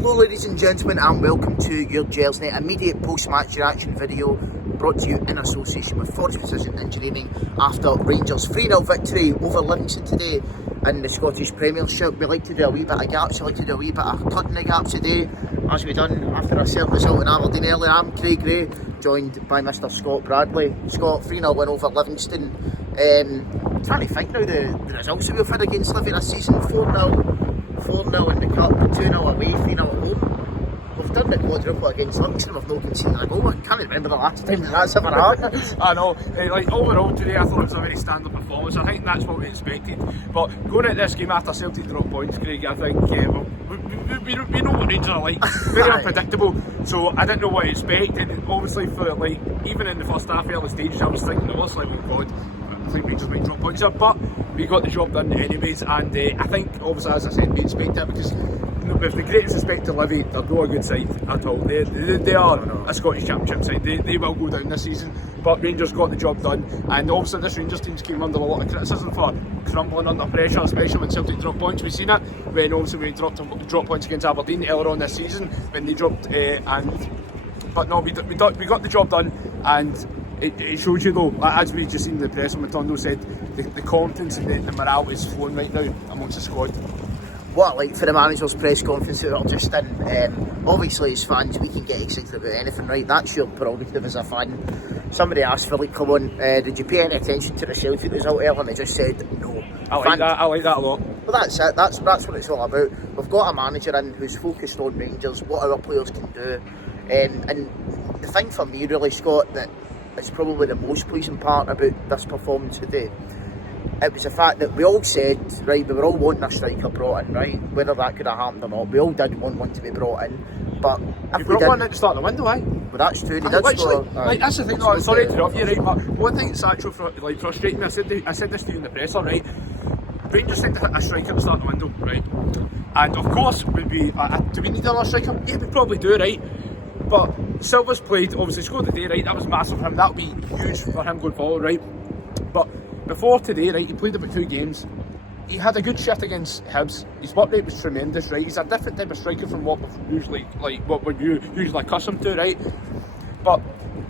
Hello ladies and gentlemen, and welcome to your Gelsnet immediate post-match reaction video brought to you in association with Forest Precision Engineering after Rangers' 3-0 victory over Livingston today in the Scottish Premiership. We like to do a wee bit of gaps, we like to do a wee bit of cutting the gaps today, as we done after a certain result in Aberdeen earlier. I'm Craig Gray, joined by Mr Scott Bradley. Scott, 3-0 win over Livingston. Trying to think now the results that we've had against Livy this season. 4-0 in the cup, 2-0 away, 3-0 at home. We've done the quadruple against Livingston, we've not conceded a goal. I can't remember the last time that's ever happened. I know, overall today I thought it was a very standard performance. I think that's what we expected. But going at this game after Celtic dropped points, Craig, I think we know what Rangers are like, very unpredictable. So I didn't know what to expect, and obviously for even in the first half early stages I was thinking it was oh God, I think Rangers might drop points here, but we got the job done anyways. And I think obviously, as I said, we expect it because with the greatest respect to Livy, they're not a good side at all. They are a Scottish Championship side. They will go down this season, but Rangers got the job done. And obviously this Rangers team came under a lot of criticism for crumbling under pressure, especially when Celtic dropped points. We've seen it when obviously we dropped points against Aberdeen earlier on this season when they dropped but no, we got the job done. And it shows you though, as we just seen in the press when Matondo said, the confidence and the morale is flowing right now amongst the squad. What I like for the manager's press conference that we're just in, obviously as fans we can get excited about anything, right? That's your prerogative as a fan. Somebody asked Philip, come on, did you pay any attention to the Celtic result earlier? And they just said no. I like that a lot. Well, that's it, that's what it's all about. We've got a manager in who's focused on Rangers, what our players can do. And the thing for me really, Scott, that it's probably the most pleasing part about this performance today, it was the fact that we all said, right, we were all wanting a striker brought in, right, whether that could have happened or not. We all did want one to be brought in, but if we brought one in to start the window, eh? Well, that's true. That's the thing. No, sorry to interrupt you, right? But one thing that's actually frustrating me, I said this to you in the presser, right? Rangers said to hit a striker to start the window, right? And of course, do we need another striker? Yeah, we probably do, right? But Silva's played, obviously scored today, right? That was massive for him. That would be huge for him going forward, right? But before today, right, he played about 2 games. He had a good shift against Hibs. His work rate was tremendous, right? He's a different type of striker from what we're usually accustomed to, right? But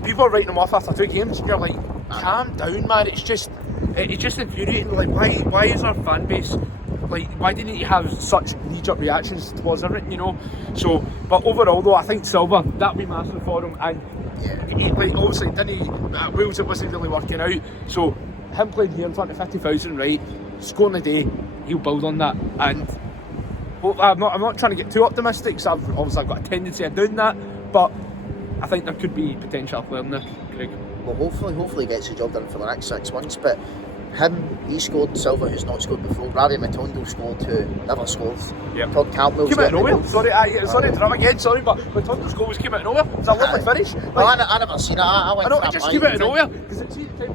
people are writing him off after 2 games, and you're like, calm down, man. It's just infuriating. Like, why is our fan base why didn't he have such knee-jerk reactions towards everything, you know? So, but overall though, I think Silva, that'd be massive for him. And obviously, Wales, it wasn't really working out. So, him playing here in front of 50,000, right, scoring a day, he'll build on that. And I'm not trying to get too optimistic, so I've got a tendency of doing that. But I think there could be potential player in there, Craig. Well, hopefully he gets the job done for the next 6 months. But he scored, Silva, who's not scored before. Raddy Matondo scored, who never scores. Yep. Todd Campbell's came out of nowhere. Sorry to interrupt again, sorry, but Matondo's goal came out of nowhere. It was a lovely finish. Well, I never seen it. I went it just came out of nowhere. Because at the time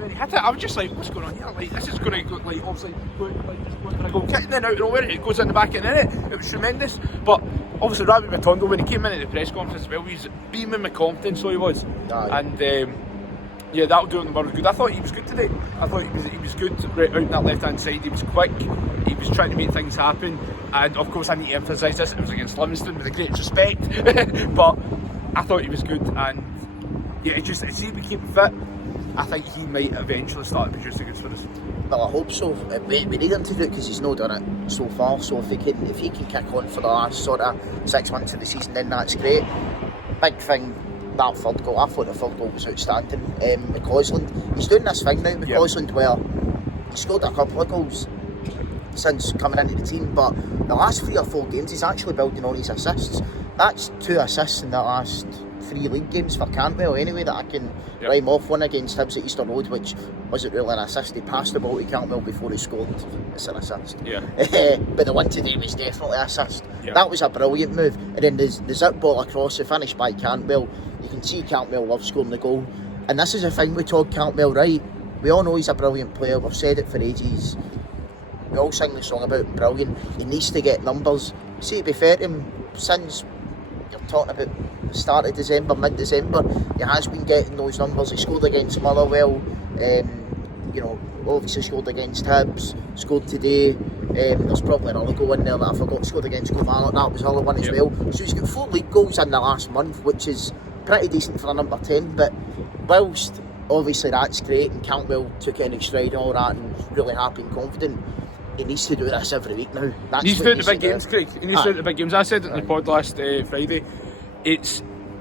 when he hit it, I was just like, what's going on here? Like, this is going to go, obviously, just going to go kicking in out of nowhere. It goes in the back and in it. It was tremendous. But obviously, Raddy Matondo, when he came in at the press conference as well, he was beaming with confidence, so he was. And yeah, that'll do him the world good. I thought he was good today. I thought he was good right out on that left-hand side. He was quick. He was trying to make things happen. And of course, I need to emphasise this. It was against Livingston with the greatest respect. But I thought he was good. And yeah, see if we keep fit, I think he might eventually start producing goods for us. Well, I hope so. We need him to do it because he's not done it so far. So if he can kick on for the last sort of 6 months of the season, then that's great. Big thing. That third goal, I thought the third goal was outstanding. McCausland, he's doing this thing now, McCausland, where he scored a couple of goals since coming into the team, but the last 3 or 4 games he's actually building on his assists. That's 2 assists in the last 3 league games for Cantwell anyway that I can rhyme off. One against Hibs at Easter Road, which wasn't really an assist. He passed the ball to Cantwell before he scored. It's an assist. Yeah. But the one today was definitely an assist. Yeah. That was a brilliant move. And then the zip ball across, the finish by Cantwell. You can see Cantwell loves scoring the goal. And this is the thing with Todd Cantwell, right? We all know he's a brilliant player. We've said it for ages. We all sing the song about him, brilliant. He needs to get numbers. See, to be fair to him, since you're talking about the start of December, mid-December, he has been getting those numbers. He scored against Motherwell, obviously scored against Hibs, scored today. There's probably another goal in there that I forgot scored against Kilmarnock. That was the other one as well. So he's got 4 league goals in the last month, which is pretty decent for a number 10. But whilst obviously that's great, and Cantwell took it in his stride and all that, and really happy and confident, he needs to do this every week now. He needs to do it in the big games, Craig. He needs to do it in the big games. I said it in the pod last Friday.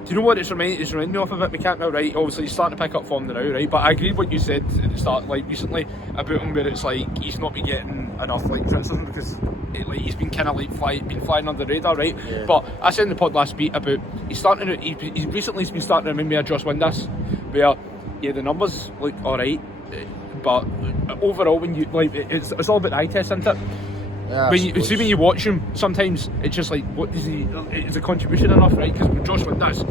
Do you know what it's reminding me of a bit? We can't now, right? Obviously, he's starting to pick up form now, right? But I agree with what you said at the start, like recently, about him, where it's like he's not been getting enough like criticism because he's been kind of like flying under the radar, right? Yeah. But I said in the pod last week about he's recently been starting to remind me of Josh Windass, where the numbers look alright, but overall when you like it's all about the eye test, isn't it? Yeah, when you watch him, sometimes it's just like, what is he? Is the contribution enough, right? Because with Josh Windass,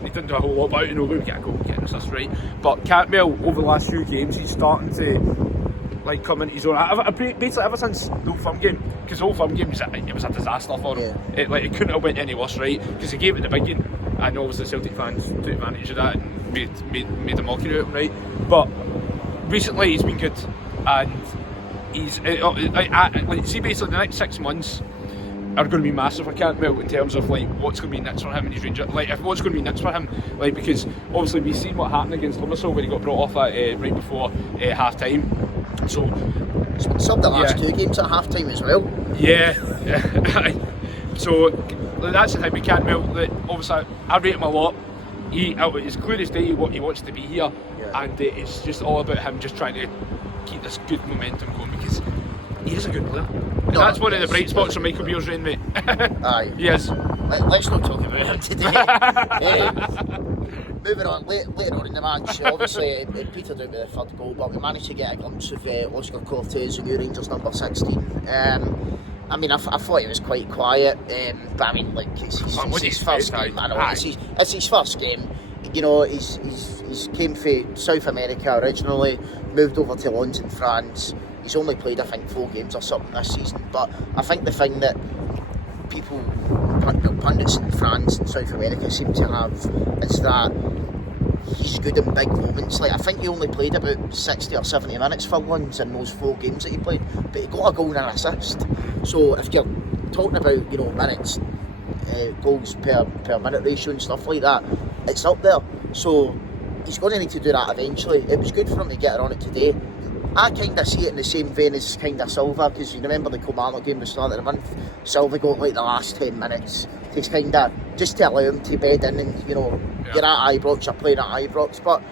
he didn't do a whole lot about it. We get a goal, get an assist, right? But Cantwell, over the last few games, he's starting to like come into his own. Basically, ever since the Old Firm game, because the Old Firm game it was a disaster for him. Yeah. It couldn't have went any worse, right? Because he gave it the big game, and obviously Celtic fans took advantage of that and made a mockery out of him, right? But recently, he's been good, and he's see, basically the next 6 months are going to be massive for Cantwell in terms of like what's going to be next for him and his Rangers. Like if what's going to be next for him, like because obviously we've seen what happened against Livingston when he got brought off at right before half time. So some of the last 2 games at half time as well. Yeah. So that's the thing with Cantwell. That obviously I rate him a lot. It's clear as day he wants to be here, and it's just all about him just trying to keep this good momentum going because he is a good player. No, that's one of the bright spots for Michael Beale's reign, mate. Aye. Yes. Let's not talk about him today. Moving on, later on in the match, obviously it petered out with the third goal, but we managed to get a glimpse of Oscar Cortez, the new Rangers number 16. I mean, I thought he was quite quiet, but I mean, like, it's his first game, I know, it's his first game. You know, he's came from South America originally, moved over to Lons in France. He's only played, I think, 4 games or something this season. But I think the thing that people, pundits in France and South America seem to have is that he's good in big moments. Like, I think he only played about 60 or 70 minutes for Lons in those 4 games that he played, but he got a goal and an assist. So if you're talking about, you know, minutes, goals per minute ratio and stuff like that, it's up there. So he's going to need to do that eventually. It was good for him to get on it today. I kind of see it in the same vein as kind of Silva, because you remember the Kilmarnock game at the start of the month. Silva got like the last 10 minutes to kind of just to allow him to bed in, and you know, you're at Ibrox, you're playing at Ibrox. But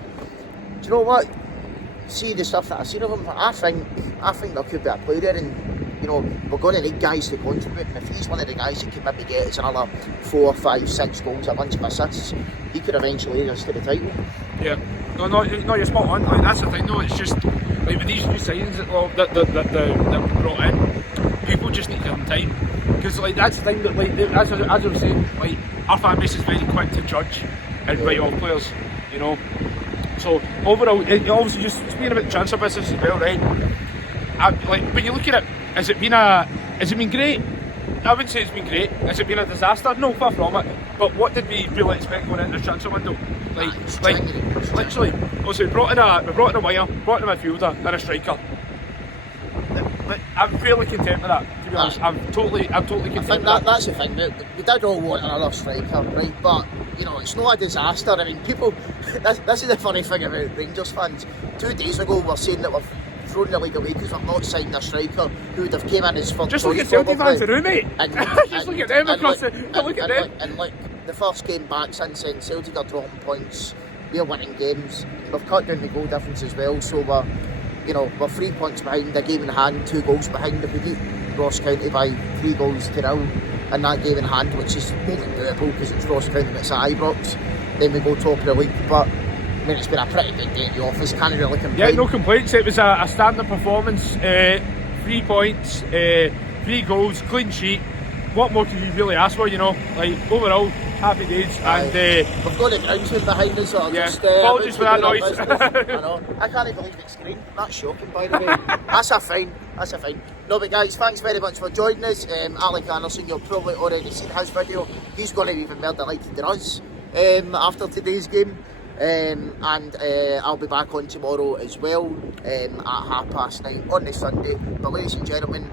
do you know what? See the stuff that I've seen of him, I think there could be a play there, and you know, we're going to need guys to contribute, and if he's one of the guys that could maybe get us another 4, 5, 6 goals, a bunch of assists, he could eventually lead us to the title. Yeah. No, you're spot on. Like, that's the thing, though. It's just like with these new signings that we brought in, people just need to give them time. Because like that's the thing that like as I was saying, like our fan base is very quick to judge and write off players, you know. So overall, it obviously just speaking about the transfer business as well, right? Like when you look at it, has it been great? I wouldn't say it's been great. Has it been a disaster? No, far from it. But what did we really expect going into the transfer window? Like literally. Also, we brought in a winger, brought in a midfielder, and a striker. But I'm fairly content with that. To be honest, I'm totally content. I think that's the thing. We did all want another striker, right? But you know, it's not a disaster. I mean, people. This is the funny thing about Rangers fans. 2 days ago, we're saying that we've thrown the league away because we've not signed a striker who would have came in as first. Just look at Celtic fans today, mate. Just look at them across the. Look at them. And like the first game back since then, Celtic are dropping points. We're winning games. We've cut down the goal difference as well, so we're 3 points behind, a game in hand, 2 goals behind. If we beat Ross County by 3 goals to 0 in that game in hand, which is more than doable because it's Ross County and it's at Ibrox, then we go top of the league. But I mean, it's been a pretty big day at the office, can't really complain. Yeah, no complaints. It was a standard performance, 3 points, 3 goals, clean sheet. What more could you really ask for, you know? Like, overall, happy days. And we've got the groundsman behind us. Apologies for that noise. I know. I can't even believe it's green. That's shocking, by the way. That's a fine. No, but guys, thanks very much for joining us. Alec Anderson, you've probably already seen his video. He's going to be even more delighted than us after today's game. and I'll be back on tomorrow as well at 9:30 on the Sunday. But ladies and gentlemen,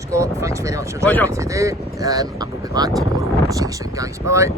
Scott, thanks very much for joining me today, and we'll be back tomorrow. See you soon, guys. Bye.